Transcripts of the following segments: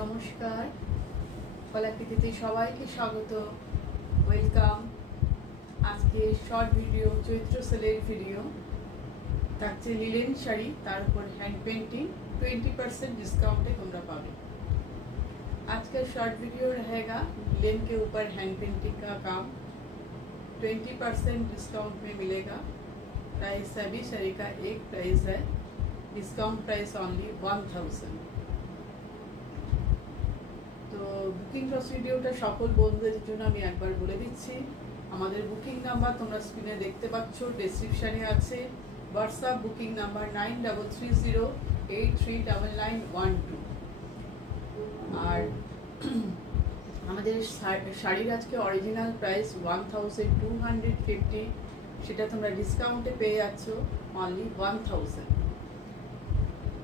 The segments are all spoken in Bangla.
নমস্কার, কলাকৃতিতে সবাইকে স্বাগত, ওয়েলকাম। আজকে শর্ট ভিডিও, চৈত্র সেলের ভিডিও থাকছে লিলেন শাড়ি, তার উপর হ্যান্ড পেন্টিং 20% डिस्काउंटे तुमरा पावे। आज का शॉर्ट वीडियो रहेगा लिलेन के ऊपर हैंड पेंटिंग का काम 20% डिस्काउंट में मिलेगा। प्राइस सभी शाड़ी का एक प्राइस है, डिस्काउंट प्राइस ओनली 1000। तो बुकिंग प्रसिडिओरটা সকল বন্ধুদের জন্য আমি একবার বলে দিচ্ছি। আমাদের বুকিং নাম্বার তোমরা স্ক্রিনে দেখতে পাচ্ছ, ডেসক্রিপশনে আছে। WhatsApp booking number 9330839912। আর আমাদের শাড়ির আজকে অরিজিনাল প্রাইস 1250, সেটা তোমরা ডিসকাউন্টে পেয়ে যাচ্ছ অনলি 1000।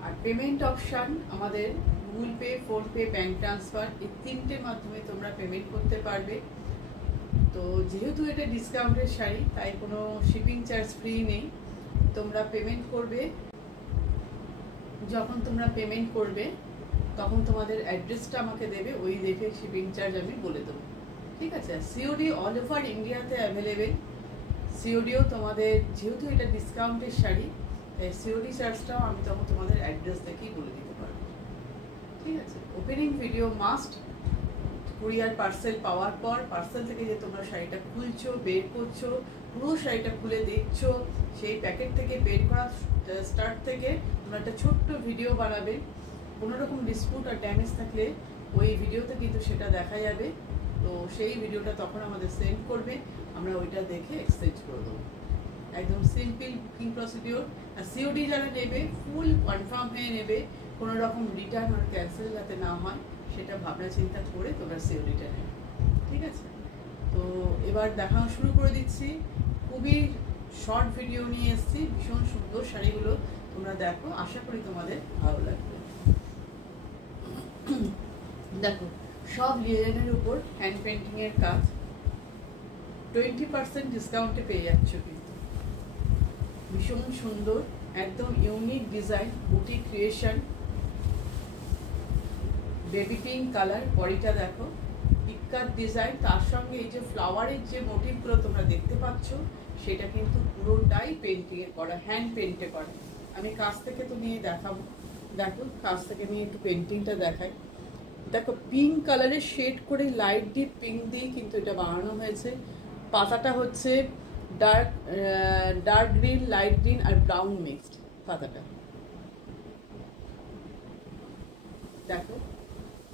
আর পেমেন্ট অপশান আমাদের Google pay, PhonePe, bank transfer, এই তিনটের মাধ্যমে তোমরা পেমেন্ট করতে পারবে। তো যেহেতু এটা ডিসকাউন্টের শাড়ি, তাই কোনো শিপিং চার্জ ফ্রি নেই। তোমরা পেমেন্ট করবে, যখন তোমরা পেমেন্ট করবে তখন তোমাদের অ্যাড্রেসটা আমাকে দেবে, ওই দেখে শিপিং চার্জ আমি বলে দেবো, ঠিক আছে? সিওডি অল ওভার ইন্ডিয়াতে অ্যাভেলেবেল। সিওডিও তোমাদের, যেহেতু এটা ডিসকাউন্টের শাড়ি, তাই সিওডি চার্জটাও আমি তখন তোমাদের অ্যাড্রেস দেখেই বলে দিতে পারবো, ঠিক আছে? Opening video must. Courier parcel পাওয়ার পর পার্সেল থেকে যে তোমরা শাড়িটা খুলছো, বের করছো, পুরো শাড়িটা খুলে দেখছো, সেই প্যাকেট থেকে বের করা স্টার্ট থেকে তোমরা একটা ছোট্ট ভিডিও বানাবে। কোনো রকম ডিসপুট আর ড্যামেজ থাকলে ওই ভিডিওতে কিন্তু সেটা দেখা যাবে। তো সেই ভিডিওটা তখন আমাদের সেন্ড করবে, আমরা ওইটা দেখে এক্সচেঞ্জ করে দেবো। একদম সিম্পল বুকিং প্রসিডিওর। আর সিওডি যারা নেবে, ফুল কনফার্ম হয়ে নেবে, কোনো রকম রিটার্ন আর ক্যান্সেল যাতে না হয় সেটা ভাবনা চিন্তা করে তোমরা সিওডিটা নেবে, ঠিক আছে? তো এবার দেখানো শুরু করে দিচ্ছি। খুবই শর্ট ভিডিও নিয়ে এসেছি, ভীষণ সুন্দর শাড়িগুলো তোমরা দেখো, আশা করি তোমাদের ভালো লাগবে। দেখো, সব লিলেনের উপর হ্যান্ড পেন্টিংয়ের কাজ, 20% ডিসকাউন্টে পেয়ে যাচ্ছ। কিন্তু ভীষণ সুন্দর, একদম ইউনিক ডিজাইন, বুটি ক্রিয়েশন, বেবি পিঙ্ক কালার। বডিটা দেখো, ইক্কাত ডিজাইন, তার সঙ্গে এই যে ফ্লাওয়ারের যে মোটিভগুলো তোমরা দেখতে পাচ্ছ, সেটা কিন্তু পুরোটাই পেন্টিংয়ে করা, হ্যান্ড পেন্টে করা। আমি কাছ থেকে তো নিয়ে দেখাবো, দেখো কাছ থেকে নিয়ে একটু পেন্টিংটা দেখাই। দেখো, পিঙ্ক কালারের শেড করে লাইট ডিপ পিঙ্ক দিয়ে কিন্তু এটা বানানো হয়েছে। পাতাটা হচ্ছে ডার্ক গ্রিন, লাইট গ্রিন আর ব্রাউন মিক্সড পাতাটা। দেখো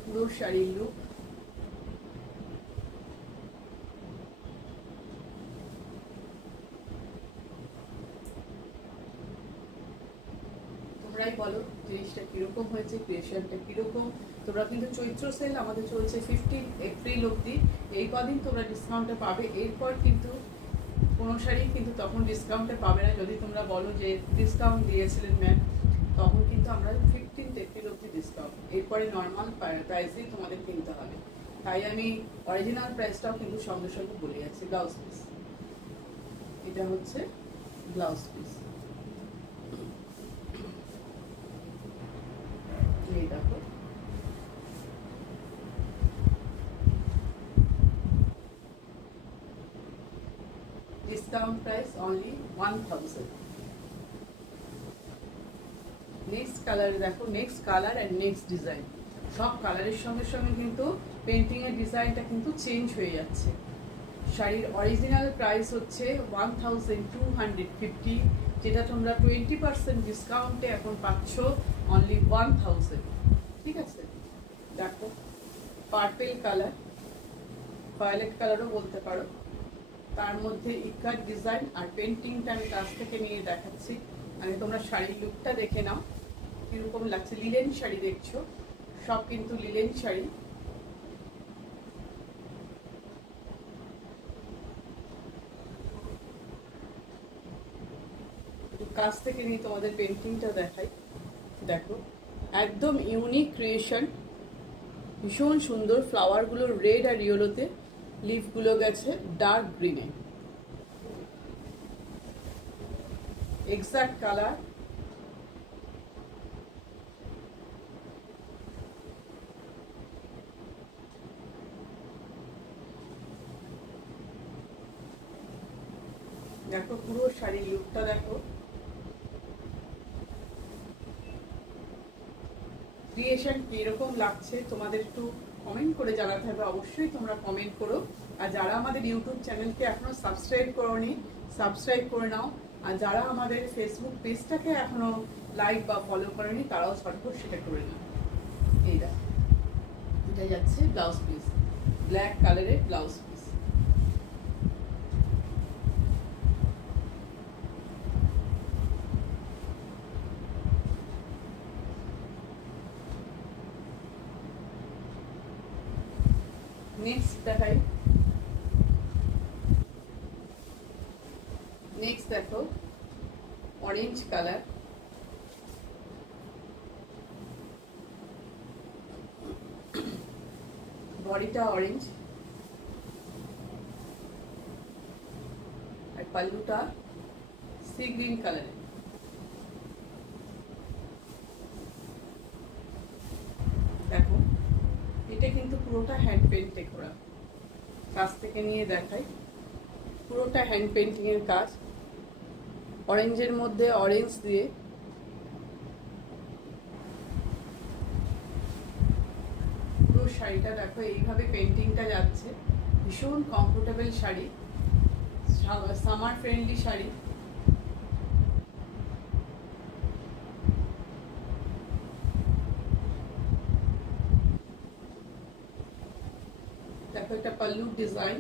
পুরো শাড়ির লুক। তোমরাই বলো জিনিসটা কিরকম হয়েছে, ক্রিয়েশনটা কিরকম। তোমরা কিন্তু চৈত্র সেল আমাদের চলছে 15 এপ্রিল অবধি, এই কদিন তোমরা ডিসকাউন্টে পাবে। এরপর কিন্তু কোনো শাড়ি কিন্তু তখন ডিসকাউন্টে পাবে না। যদি তোমরা বলো যে ডিসকাউন্ট দিয়েছিলেন ম্যাম, তখন কিন্তু আমরা 15 এপ্রিল অবধি ডিসকাউন্ট, এরপরে নর্মাল প্রাইসেই তোমাদের কিনতে হবে। তাই আমি অরিজিনাল প্রাইসটাও কিন্তু সঙ্গে সঙ্গে বলে যাচ্ছি। ব্লাউজ পিস, এটা হচ্ছে ব্লাউজ পিস। এই দেখো, discount price only 1000। Next colour দেখো, next colour and next design. সব কালারের সঙ্গে সঙ্গে কিন্তু পেন্টিংয়ের ডিজাইনটা কিন্তু চেঞ্জ হয়ে যাচ্ছে। শাড়ির অরিজিনাল প্রাইস হচ্ছে 1250, যেটা তোমরা 20% ডিসকাউন্টে এখন পাচ্ছ অনলি 1000, ঠিক আছে? দেখো, পার্পেল কালার, ভায়োলেট কালারও বলতে পারো, তার মধ্যে ইকার ডিজাইন আর পেন্টিংটা আমি কাছ থেকে নিয়ে দেখাচ্ছি। মানে তোমরা শাড়ির লুকটা দেখে নাও কিরকম লাগছে। লিলেন শাড়ি দেখছো, সব কিন্তু লিলেন শাড়ি। কাছ থেকে নিয়ে তোমাদের পেন্টিংটা দেখাই। দেখো, একদম ইউনিক ক্রিয়েশন, ভীষণ সুন্দর। ফ্লাওয়ারগুলো রেড আর ইয়েলোতে, লিফগুলো গেছে ডার্ক গ্রিনে। এক্সাক্ট কালার, দেখো পুরো শাড়ির লুকটা দেখো। ক্রিয়েশন কিরকম লাগছে তোমাদের একটু কমেন্ট করে জানাতে হবে, অবশ্যই তোমরা কমেন্ট করো। আর যারা আমাদের ইউটিউব চ্যানেলকে এখনো সাবস্ক্রাইব করোনি, সাবস্ক্রাইব করে নাও। আর যারা আমাদের ফেসবুক পেজটাকে এখনো লাইক বা ফলো করেনি, তারাও ঝটপট সেটা করে নাও। এই দেখো, এটা যাচ্ছে ব্লাউজ পিস, ব্ল্যাক কালারের ব্লাউজ পিস। নেক্সট দেখাই, নেক্সট দেখো অরেঞ্জ কালার, বডিটা অরেঞ্জ আর পাল্লুটা সি গ্রিন কালারের। দেখো এটা কিন্তু পুরোটা হ্যান্ড পেন্টে করা, কাছ থেকে নিয়ে দেখাই। পুরোটা হ্যান্ড পেন্টিং এর কাজ, অরেঞ্জের মধ্যে অরেঞ্জ দিয়ে পুরো শাড়িটা দেখো এইভাবে পেন্টিংটা যাচ্ছে। ভীষণ comfortable sari, summer friendly sari. দেখো এটা pallu design,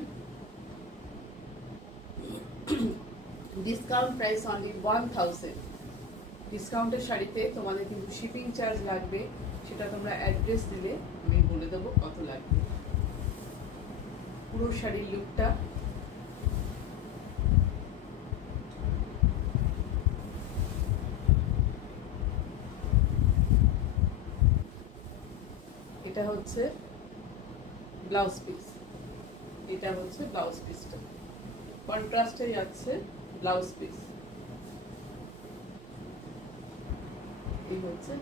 discount price only 1000। ডিসকাউন্টের শাড়িতে তোমাদের কিন্তু শিপিং চার্জ লাগবে, সেটা তোমরা অ্যাড্রেস দিলে আমি বলে দেবো কত লাগবে। পুরো শাড়ির লুকটা এটা হচ্ছে ব্লাউজ পিস, এটা হচ্ছে ব্লাউজ পিসটা, কন্ট্রাস্টে যাচ্ছে ব্লাউজ পিস। এই হচ্ছে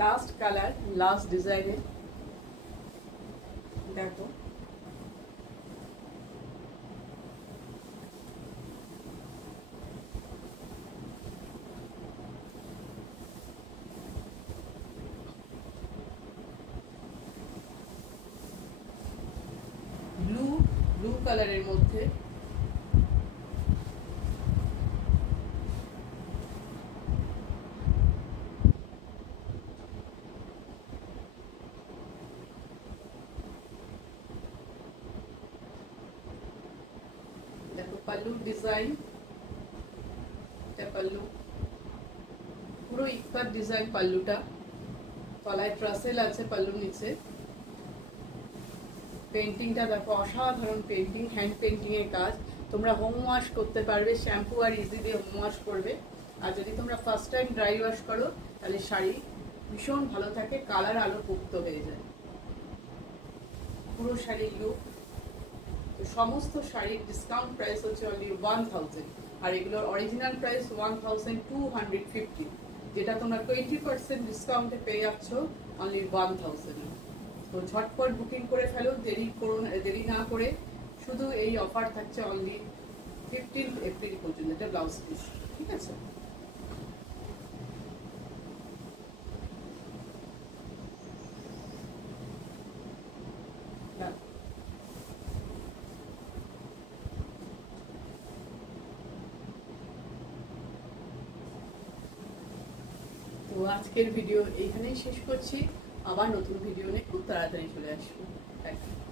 লাস্ট কালার, লাস্ট ডিজাইনে। দেখো ব্লু, ব্লু কালারের মধ্যে দেখো পাল্লু ডিজাইন, এটা পাল্লু পুরো ইক্কার ডিজাইন। পাল্লুটা তলায় ট্রাসেল আছে, পাল্লুর নিচে পেন্টিংটা দেখো অসাধারণ পেন্টিং, হ্যান্ড পেন্টিং এর কাজ। তোমরা হোম ওয়াশ করতে পারবে, শ্যাম্পু আর ইজি দিয়ে হোম ওয়াশ করবে। আর যদি তোমরা ফার্স্ট টাইম ড্রাই ওয়াশ করো তাহলে শাড়ি ভীষণ ভালো থাকে, কালার আলো পোক্ত হয়ে যায়। পুরো শাড়ির লুক। তো সমস্ত শাড়ির ডিসকাউন্ট প্রাইস হচ্ছে অনলি 1000, আর এগুলোর অরিজিনাল প্রাইস 1250, যেটা তোমরা 20% ডিসকাউন্টে পেয়ে যাচ্ছ অনলি 1000। তো ঝটপট বুকিং করে ফেলো, দেরি না করে। শুধু এই অফার থাকছে অনলি 15 এপ্রিল পর্যন্ত। এটা ব্লাউজ পিস, ঠিক আছে। তো আজকের ভিডিও এইখানেই শেষ করছি, আবার নতুন ভিডিও নিয়ে খুব তাড়াতাড়ি চলে আসবো। Thank you.